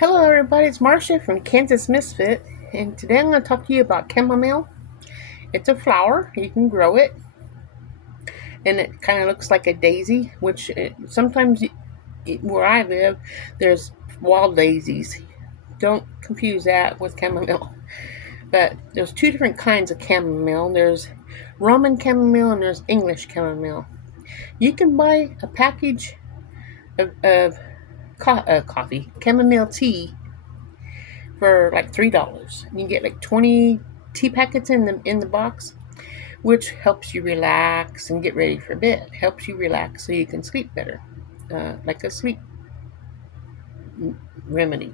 Hello, everybody. It's Marcia from Kansas Misfit, and today I'm going to talk to you about chamomile. It's a flower. You can grow it, and it kind of looks like a daisy, which sometimes where I live, there's wild daisies. Don't confuse that with chamomile. But there's two different kinds of chamomile. There's Roman chamomile and there's English chamomile. You can buy a package of coffee, chamomile tea, for like $3. You can get like 20 tea packets in the box, which helps you relax and get ready for bed. Helps you relax so you can sleep better, like a sleep remedy.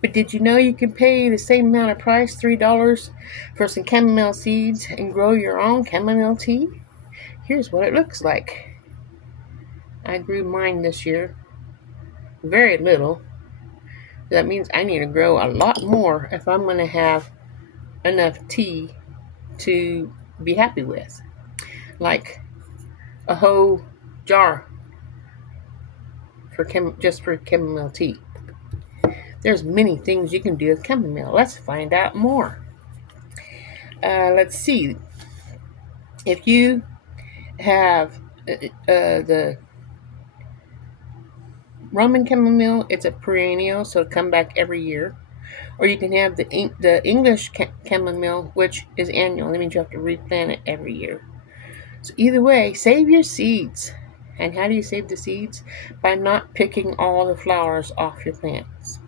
But did you know you can pay the same amount of price, $3, for some chamomile seeds and grow your own chamomile tea? Here's what it looks like. I grew mine this year. Very little. That means I need to grow a lot more if I'm going to have enough tea to be happy with. Like a whole jar just for chamomile tea. There's many things you can do with chamomile. Let's find out more. Let's see. If you have the Roman chamomile, it's a perennial, so it'll come back every year. Or you can have the English chamomile, which is annual. That means you have to replant it every year. So either way, save your seeds. And how do you save the seeds? By not picking all the flowers off your plants.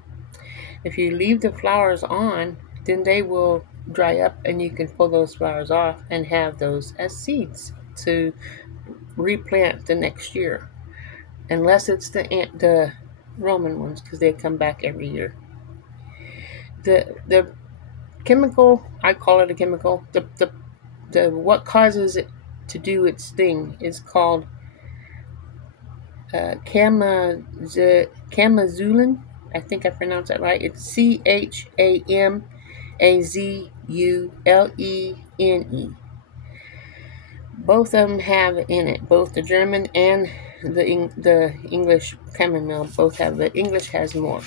If you leave the flowers on, then they will dry up and you can pull those flowers off and have those as seeds to replant the next year. Unless it's the Roman ones, because they come back every year. The chemical, I call it a chemical, the what causes it to do its thing is called chamazulin. I think I pronounced that right. It's CHAMAZULENE. Both of them have in it, both the German and the English chamomile. Both have, the English has more.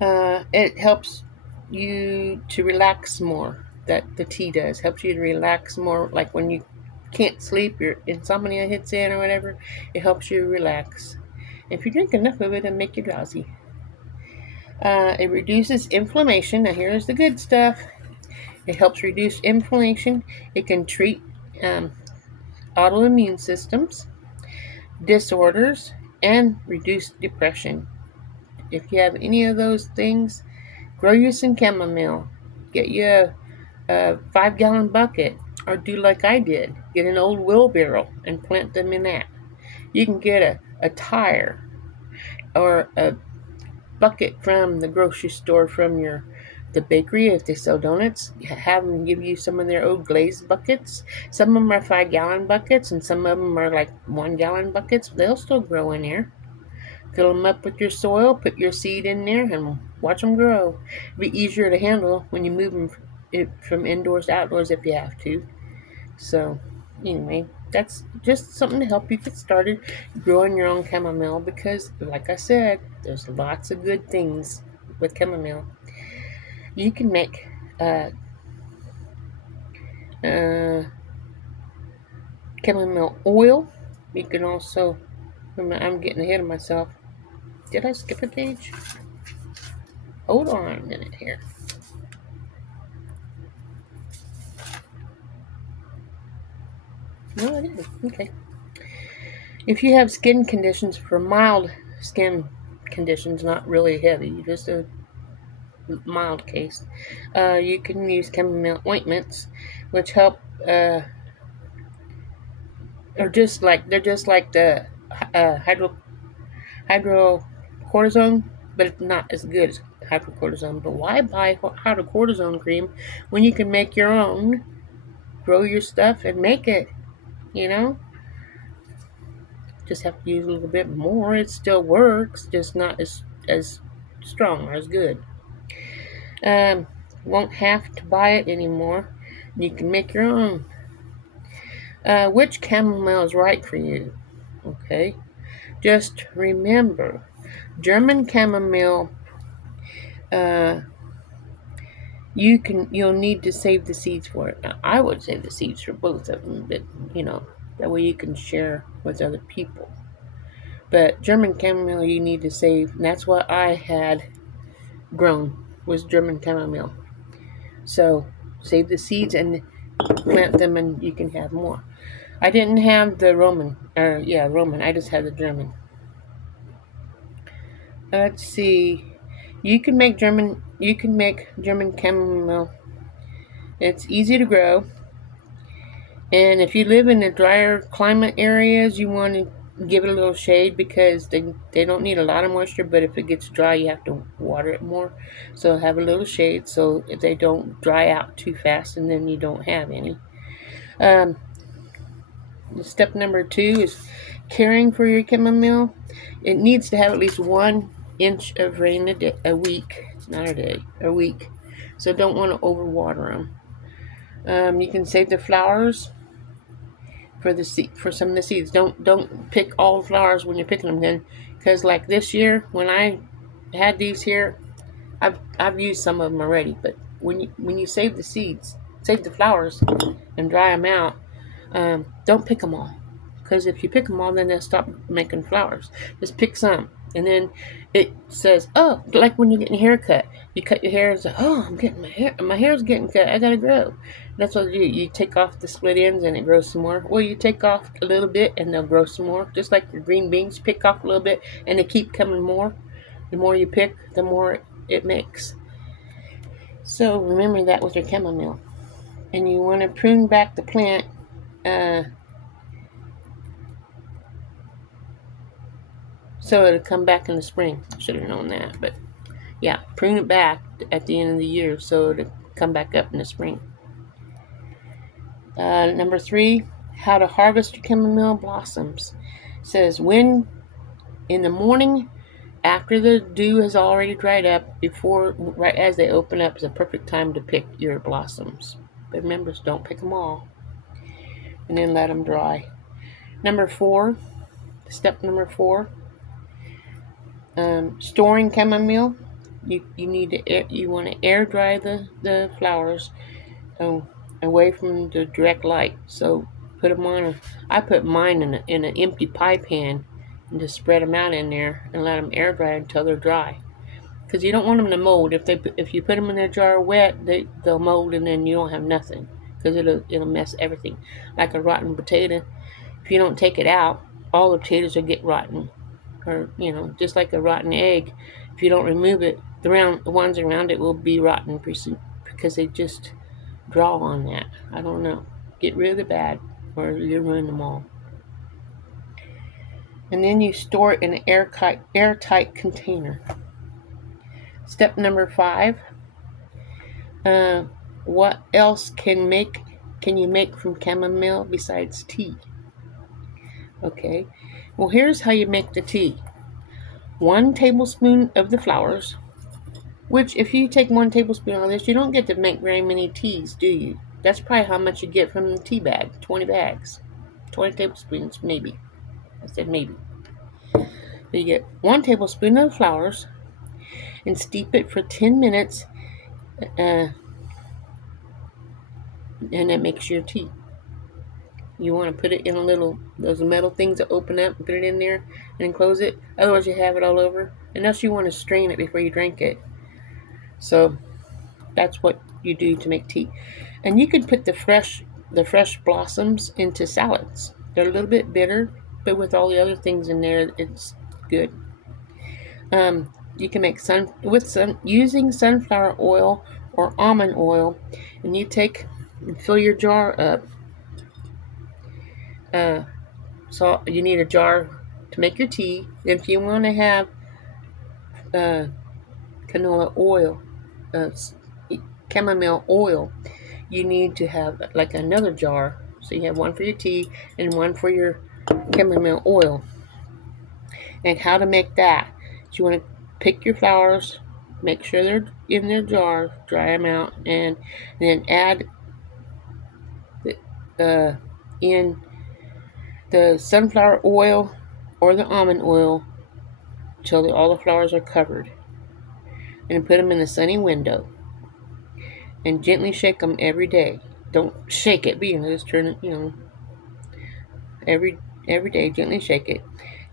It helps you to relax more. That the tea does helps you to relax more. Like when you can't sleep, your insomnia hits in or whatever, it helps you relax. If you drink enough of it, it'll make you drowsy. It reduces inflammation. Now here's the good stuff. It helps reduce inflammation. It can treat autoimmune systems, disorders, and reduce depression. If you have any of those things, grow you some chamomile. Get you a 5-gallon bucket, or do like I did. Get an old wheelbarrow and plant them in that. You can get a tire or a bucket from the grocery store, from the bakery. If they sell donuts, have them give you some of their old glazed buckets. Some of them are 5-gallon buckets, and some of them are like 1-gallon buckets. They'll still grow in there. Fill them up with your soil, put your seed in there, and watch them grow. It'll be easier to handle when you move them from indoors to outdoors if you have to. So, anyway, that's just something to help you get started growing your own chamomile, because, like I said, there's lots of good things with chamomile. You can make chamomile oil. You can also, I'm getting ahead of myself. Did I skip a page? Hold on a minute here. No, I didn't. Okay. If you have skin conditions, for mild skin conditions, not really heavy, just a mild case, you can use chamomile ointments, which help. They're just like the hydrocortisone, but it's not as good as hydrocortisone. But why buy hydrocortisone cream when you can make your own? Grow your stuff and make it. You know, just have to use a little bit more. It still works, just not as strong or as good. Won't have to buy it anymore. You can make your own. Which chamomile is right for you? Okay. Just remember, German chamomile, uh, you'll need to save the seeds for it. Now, I would save the seeds for both of them, but that way you can share with other people. But German chamomile you need to save, and that's what I had grown was German chamomile. So save the seeds and plant them, and you can have more. I didn't have the Roman. I just had the German. Let's see. You can make German chamomile. It's easy to grow. And if you live in the drier climate areas, you want to give it a little shade because they don't need a lot of moisture, but if it gets dry, you have to water it more. So have a little shade so if they don't dry out too fast and then you don't have any. Um, Step number 2 is caring for your chamomile. It needs to have at least 1 inch of rain a week, not a day, a week. So don't want to overwater them. You can save the flowers for some of the seeds. Don't pick all the flowers when you're picking them then, because like this year when I had these here, I've used some of them already. But when you save the seeds, save the flowers, and dry them out, don't pick them all, because if you pick them all, then they'll stop making flowers. Just pick some, and then it says, oh, like when you're getting a haircut, you cut your hair and say, oh, I'm getting my hair's getting cut, I gotta grow. That's what you take off the split ends and it grows some more. Well, you take off a little bit and they'll grow some more, just like your green beans. Pick off a little bit and they keep coming more. The more you pick, the more it makes. So remember that with your chamomile. And you want to prune back the plant so it'll come back in the spring. I should have known that, but yeah, prune it back at the end of the year so it'll come back up in the spring. Number 3, how to harvest your chamomile blossoms. It says when in the morning after the dew has already dried up, right as they open up is a perfect time to pick your blossoms. But remember, don't pick them all, and then let them dry. Step number 4, storing chamomile. You want to air dry the flowers away from the direct light. So put them on. I put mine in an empty pie pan and just spread them out in there and let them air dry until they're dry. Because you don't want them to mold. If you put them in a jar wet, they'll mold and then you don't have nothing. Because it'll mess everything. Like a rotten potato, if you don't take it out, all the potatoes will get rotten. Or just like a rotten egg, if you don't remove it, the ones around it will be rotten pretty soon because they just draw on that. I don't know. Get rid of the bad, or you ruin them all. And then you store it in an airtight container. Step number 5. What else can you make from chamomile besides tea? Okay. Well, here's how you make the tea. 1 tablespoon of the flowers, which if you take 1 tablespoon of this, you don't get to make very many teas, do you? That's probably how much you get from the tea bag, 20 bags. 20 tablespoons, maybe. I said maybe. So you get 1 tablespoon of flowers and steep it for 10 minutes, and that makes your tea. You want to put it in those metal things that open up, and put it in there and close it. Otherwise, you have it all over. Unless you want to strain it before you drink it. So that's what you do to make tea. And you could put the fresh blossoms into salads. They're a little bit bitter, but with all the other things in there, it's good. You can make using sunflower oil or almond oil, and you take and fill your jar up. So you need a jar to make your tea. If you want to have canola oil, chamomile oil, you need to have like another jar. So you have 1 for your tea and 1 for your chamomile oil. And how to make that? So you want to pick your flowers, make sure they're in their jar, dry them out, and then add in the sunflower oil or the almond oil till all the flowers are covered, and put them in the sunny window, and gently shake them every day. Don't shake it, but just turn it, every every day, gently shake it.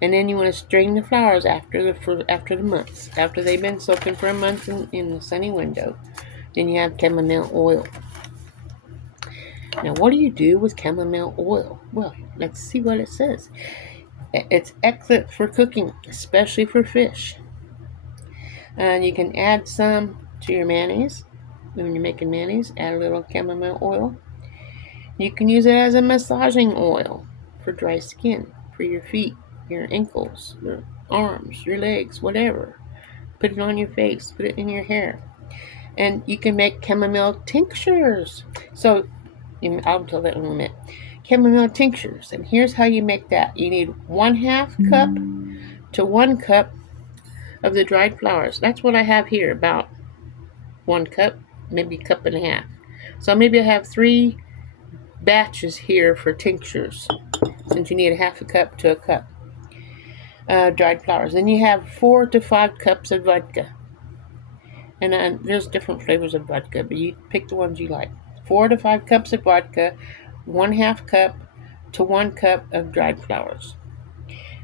And then you want to strain the flowers after the months, after they've been soaking for a month in the sunny window. Then you have chamomile oil. Now, what do you do with chamomile oil? Well, let's see what it says. It's excellent for cooking, especially for fish. And you can add some to your mayonnaise. When you're making mayonnaise, add a little chamomile oil. You can use it as a massaging oil for dry skin, for your feet, your ankles, your arms, your legs, whatever. Put it on your face, put it in your hair. And you can make chamomile tinctures. So, I'll tell that in a minute. Chamomile tinctures. And here's how you make that. You need 1/2 cup to 1 cup of the dried flowers. That's what I have here, about 1 cup, maybe a cup and a half. So maybe I have 3 batches here for tinctures, since you need a 1/2 cup to a cup dried flowers. Then you have 4 to 5 cups of vodka. And there's different flavors of vodka, but you pick the ones you like. 4 to 5 cups of vodka, 1/2 cup to 1 cup of dried flowers.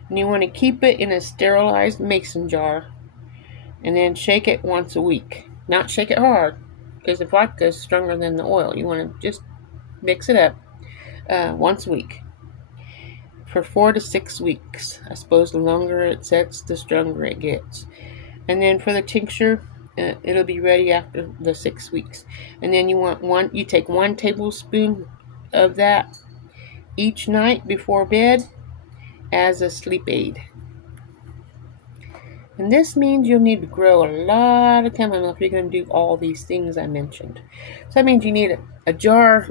And you want to keep it in a sterilized mason jar, and then shake it once a week. Not shake it hard, because the vodka is stronger than the oil. You want to just mix it up once a week for 4 to 6 weeks. I suppose the longer it sets, the stronger it gets. And then for the tincture, it'll be ready after the 6 weeks. And then you take 1 tablespoon of that each night before bed as a sleep aid. And this means you'll need to grow a lot of chamomile if you're going to do all these things I mentioned. So that means you need a jar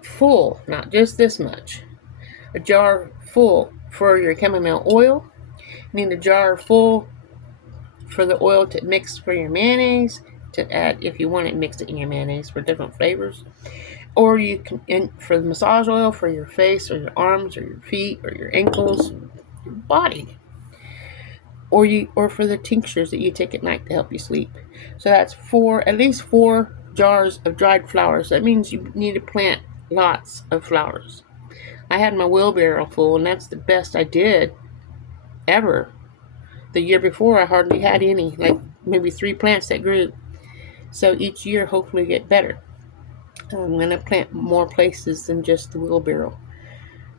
full, not just this much. A jar full for your chamomile oil. You need a jar full for the oil to mix for your mayonnaise, to add if you want it, mix it in your mayonnaise for different flavors. Or you can, for the massage oil for your face or your arms or your feet or your ankles, your body. Or for the tinctures that you take at night to help you sleep. So that's at least 4 jars of dried flowers. That means you need to plant lots of flowers. I had my wheelbarrow full, and that's the best I did ever. The year before, I hardly had any, like maybe 3 plants that grew. So each year, hopefully, get better. I'm going to plant more places than just the wheelbarrow.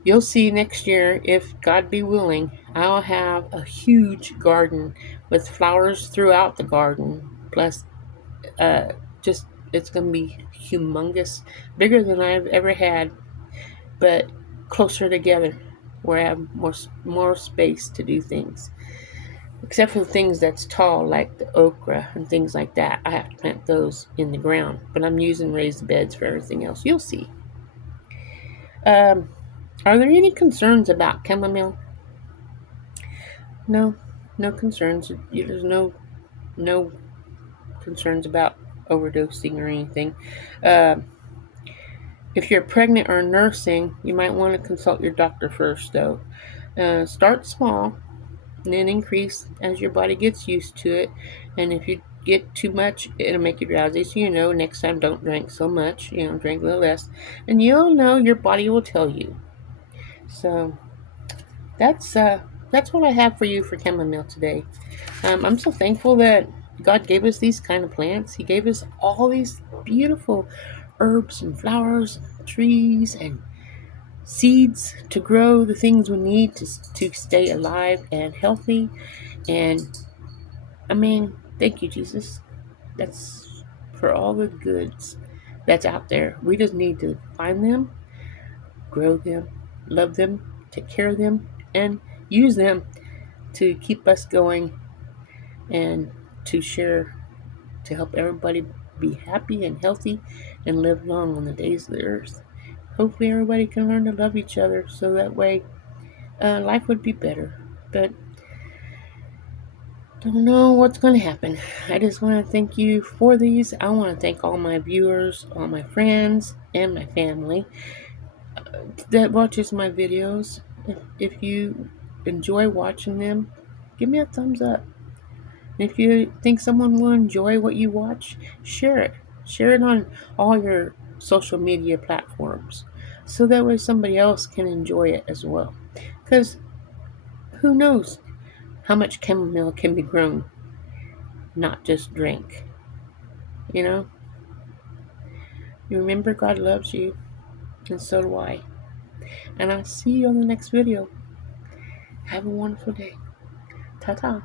You'll see next year, if God be willing, I'll have a huge garden with flowers throughout the garden. Plus, it's going to be humongous, bigger than I've ever had, but closer together, where I have more space to do things. Except for the things that's tall, like the okra and things like that. I have to plant those in the ground, but I'm using raised beds for everything else. You'll see. Are there any concerns about chamomile? No concerns. There's no concerns about overdosing or anything. If you're pregnant or nursing, you might want to consult your doctor first, though. Start small, and then increase as your body gets used to it. And if you get too much, it'll make you drowsy. So next time, don't drink so much. Drink a little less, and you'll know, your body will tell you. So that's what I have for you for chamomile today. I'm so thankful that God gave us these kind of plants. He gave us all these beautiful herbs and flowers, and trees and seeds to grow the things we need to stay alive and healthy. And thank you, Jesus. That's for all the goods that's out there. We just need to find them, grow them, love them, take care of them, and use them to keep us going and to share, to help everybody be happy and healthy and live long on the days of the earth. Hopefully everybody can learn to love each other, so that way life would be better. But don't know what's going to happen. I just want to thank you for these. I want to thank all my viewers, all my friends, and my family that watches my videos. If you enjoy watching them, give me a thumbs up. And if you think someone will enjoy what you watch, share it. Share it on all your social media platforms so that way somebody else can enjoy it as well. Because who knows how much chamomile can be grown, not just drink. You know? You remember God loves you, and so do I. And I'll see you on the next video. Have a wonderful day. Ta ta.